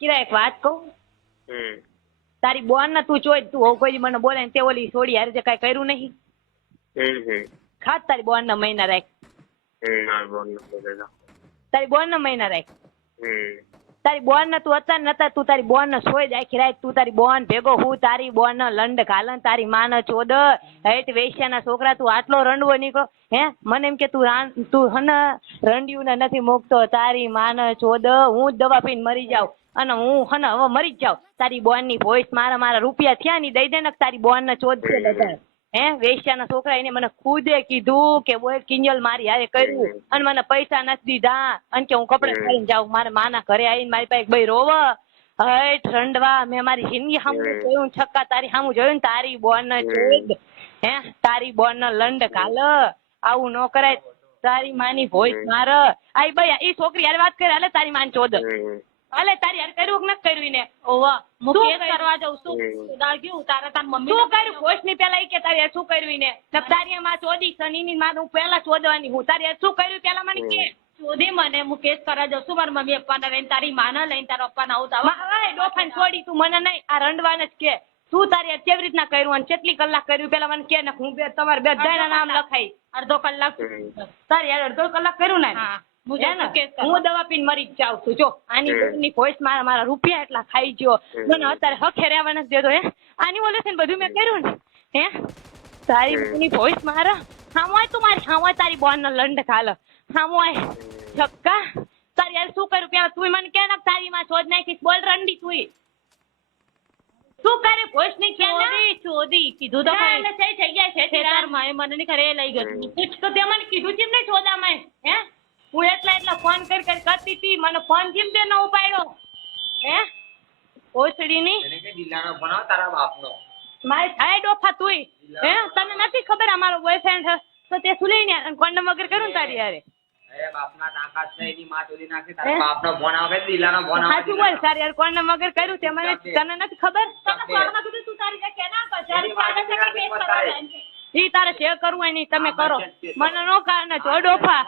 કિરા એક વાત કહું, હમ તારી બોન ને તું જોઈ તું કોઈ મને બોલે ને તે ઓલી છોડી હારે જે કઈ કર્યું નહીં. હમ ખાસ તારી બોન ના મહિના રાખ. ના બોલ બોલેલા. તારી બોન ના મહિના રાખ. હમ તારી બોન ને તું અત્યારે નતા તું તારી બોન ને સોય આખી રાત તું તારી બોન ભેગો હું તારી બોન ને લંડ ઘાલન તારી માં ને ચોદ હેઠ વેશ્યા ના છોકરા તું આટલો રંડવો નીકળો હે મને એમ કે તું હને રંડિયું ને નથી મૂકતો તારી માં ને ચોદ હું જ દવા પીને મરી જાઉં અને હું હને હવે મરી જ જાઉં તારી બોન ની ભોઈસ મારા રૂપિયા થયા ની દઈ દે ને તારી બોન ને ચોદ છે બધા હે વેશ્યા ના છોકરા એને મને ખુદે કીધું કે બોલ કિંજલ મારી હારે કર્યું અને મને પૈસા નથી દીધા અને કે હું કપડે ખાઈને જાઉં મારા માના ઘરે આવીને મારી પાસે ભાઈ રોવ હટ રંડવા મેં મારી જિંદગી સામું જોયું છક્કા તારી સામું જોયું ને તારી બોન ને ચોદ હે તારી બોન ને લંડ કાલ આવું ન કરાય તારી માની ભોઈસ માર આઈ ભાઈ ઈ છોકરી યાર વાત કરે હાલે તારી માન ચોદ હાલે તારી યાર કર્યું કે ન કર્યું ને ઓવા હું કેસ કરવા જાઉં છું દાગ્યું તારા તાર મમ્મી શું કર્યું ખોશ ની પેલા ઈ કે તારી યાર શું કર્યું ને તારી માં ચોદી શની ની માં હું પેલા ચોદવાની હું તારી યાર શું કર્યું પેલા મને કે ચોદી મને હું કેસ કરવા જાઉં છું મારા મમ્મી પપ્પા ને લઈને તારી માં ને લઈને તારા પપ્પા ને આવતા ડોફાન છોડી તું મને નહીં આ રંડવાને જ કે તું તારી યાર કેવી રીતના કર્યું અને કેટલી કલાક કર્યું પેલા મને કે ને હું તમારે બે જણા નામ લખાઈ અડધો કલાક તારી યાર અડધો કલાક કર્યું ને હું દવા પીને મરી જ જાઉં છું જો આની ભોઈસ મારા રૂપિયા એટલા ખાઈ ગયો મને અત્યારે હખે રહેવા નથી દેતો હે આની ઓલે છે ને બધું મેં કર્યું ને હે તારી ભોઈસ મારા હામોય તું મારી હામોય તારી બોન નો લંડ ખાલ હામોય છક્કા તારી યાર શું કર્યું પેલા તું મને કે ના તારી માં શોધ નાખીશ બોલ રંડી તું શું કરે ભોઈસ ની કે ચોદી કીધું તો એટલે થઈ ગયા છે તેરાર માં મને નહીં ખરે લઈ ગયું પૂછ તો તે મને કીધું છે ને ચોદામાં હે હું એટલા ફોન કરી કરતી હતી મને ફોન કેમ તે ન ઉપાડ્યો હે ઓસડી ની એને કે દિલાનો બનાવ તારા બાપનો મારે થાય ડોફા તુંય હે તને નથી ખબર અમારો બોયફ્રેન્ડ તો તે સુલે ને કોન્ડમ વગર કરું તારી યારે એ બાપના ટાંકા છે એની માં ચોરી નાખી તારા બાપનો ફોન આવે દિલાનો ફોન આવે સાચું બોલ તારી યાર કોન્ડમ વગર કર્યું તે મને તને નથી ખબર તને ફોનમાં કીધું તું તારી કે ના કર તારી પાસે કે કેસ કરવા ઈ તારે શેર કરવું હોય નહીં તમે કરો મને નો કારણે જો ડોફા